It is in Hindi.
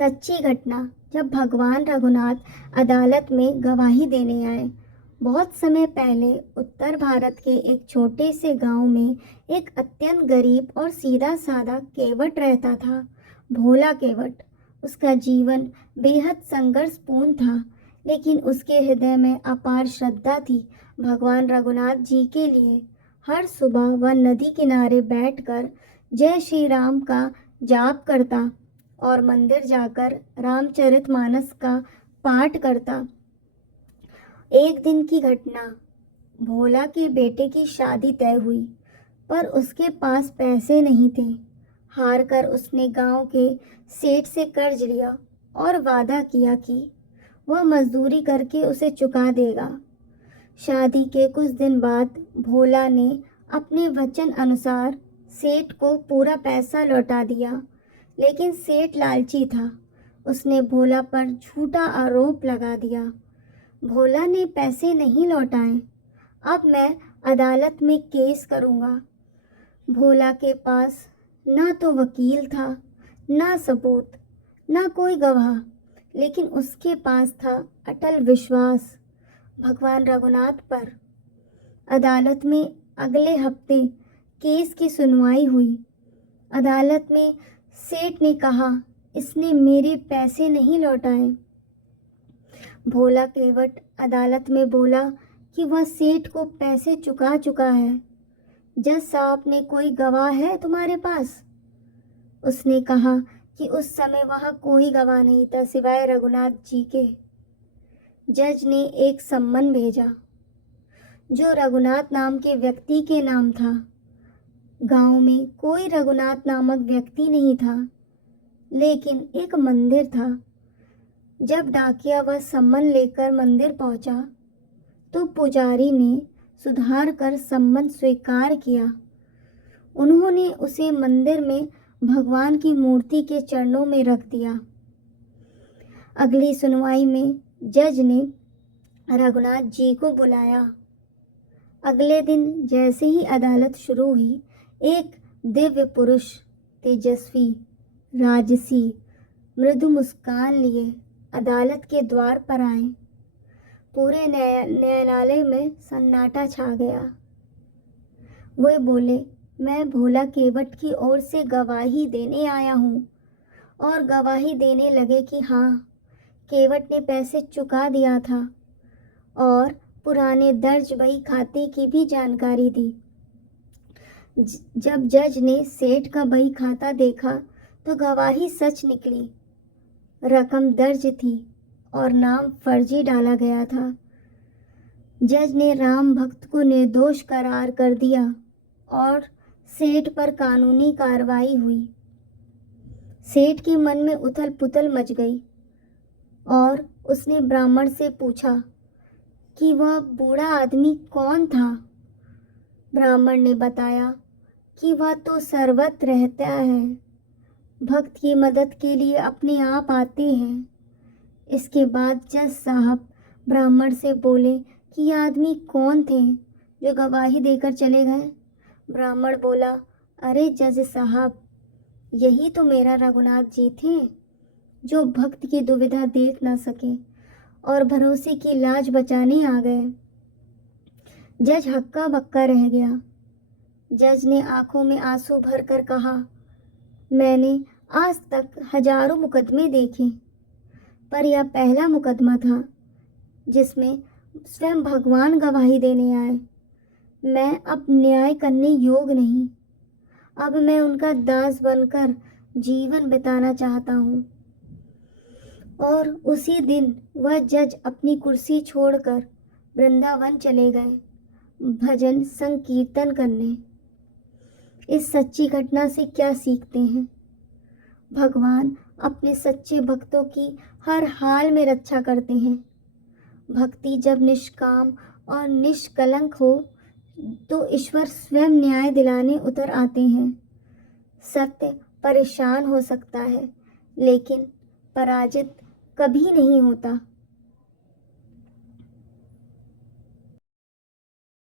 सच्ची घटना। जब भगवान रघुनाथ अदालत में गवाही देने आए। बहुत समय पहले उत्तर भारत के एक छोटे से गांव में एक अत्यंत गरीब और सीधा साधा केवट रहता था। भोला केवट। उसका जीवन बेहद संघर्षपूर्ण था, लेकिन उसके हृदय में अपार श्रद्धा थी भगवान रघुनाथ जी के लिए। हर सुबह वह नदी किनारे बैठकर जय श्री राम का जाप करता और मंदिर जाकर रामचरितमानस का पाठ करता। एक दिन की घटना। भोला के बेटे की शादी तय हुई, पर उसके पास पैसे नहीं थे। हार कर उसने गांव के सेठ से कर्ज लिया और वादा किया कि वह मजदूरी करके उसे चुका देगा। शादी के कुछ दिन बाद भोला ने अपने वचन अनुसार सेठ को पूरा पैसा लौटा दिया, लेकिन सेठ लालची था। उसने भोला पर झूठा आरोप लगा दिया। भोला ने पैसे नहीं लौटाए। अब मैं अदालत में केस करूँगा। भोला के पास ना तो वकील था, ना सबूत, ना कोई गवाह, लेकिन उसके पास था अटल विश्वास भगवान रघुनाथ पर। अदालत में अगले हफ्ते केस की सुनवाई हुई। अदालत में सेठ ने कहा, इसने मेरे पैसे नहीं लौटाए। भोला केवट अदालत में बोला कि वह सेठ को पैसे चुका चुका है। जज साहब ने कोई गवाह है तुम्हारे पास? उसने कहा कि उस समय वहाँ कोई गवाह नहीं था सिवाय रघुनाथ जी के। जज ने एक सम्मन भेजा, जो रघुनाथ नाम के व्यक्ति के नाम था। गांव में कोई रघुनाथ नामक व्यक्ति नहीं था, लेकिन एक मंदिर था। जब डाकिया वह सम्मन लेकर मंदिर पहुंचा, तो पुजारी ने सुधार कर सम्मन स्वीकार किया। उन्होंने उसे मंदिर में भगवान की मूर्ति के चरणों में रख दिया। अगली सुनवाई में जज ने रघुनाथ जी को बुलाया। अगले दिन जैसे ही अदालत शुरू हुई, एक दिव्य पुरुष, तेजस्वी, राजसी, मृदु मुस्कान लिए अदालत के द्वार पर आए। पूरे न्यायालय में सन्नाटा छा गया। वे बोले, मैं भोला केवट की ओर से गवाही देने आया हूँ। और गवाही देने लगे कि हाँ, केवट ने पैसे चुका दिया था और पुराने दर्ज बही खाते की भी जानकारी दी। जब जज ने सेठ का बही खाता देखा, तो गवाही सच निकली। रकम दर्ज थी और नाम फर्जी डाला गया था। जज ने राम भक्त को निर्दोष करार कर दिया और सेठ पर कानूनी कार्रवाई हुई। सेठ के मन में उथल पुथल मच गई और उसने ब्राह्मण से पूछा कि वह बूढ़ा आदमी कौन था। ब्राह्मण ने बताया कि वह तो सर्वत्र रहता है, भक्त की मदद के लिए अपने आप आते हैं। इसके बाद जज साहब ब्राह्मण से बोले कि यह आदमी कौन थे जो गवाही देकर चले गए। ब्राह्मण बोला, अरे जज साहब, यही तो मेरा रघुनाथ जी थे, जो भक्त की दुविधा देख ना सके और भरोसे की लाज बचाने आ गए। जज हक्का बक्का रह गया। जज ने आंखों में आंसू भरकर कहा, मैंने आज तक हजारों मुकदमे देखे, पर यह पहला मुकदमा था जिसमें स्वयं भगवान गवाही देने आए। मैं अब न्याय करने योग्य नहीं। अब मैं उनका दास बनकर जीवन बिताना चाहता हूँ। और उसी दिन वह जज अपनी कुर्सी छोड़कर वृंदावन चले गए, भजन संकीर्तन करने। इस सच्ची घटना से क्या सीखते हैं? भगवान अपने सच्चे भक्तों की हर हाल में रक्षा करते हैं। भक्ति जब निष्काम और निष्कलंक हो, तो ईश्वर स्वयं न्याय दिलाने उतर आते हैं। सत्य परेशान हो सकता है, लेकिन पराजित कभी नहीं होता।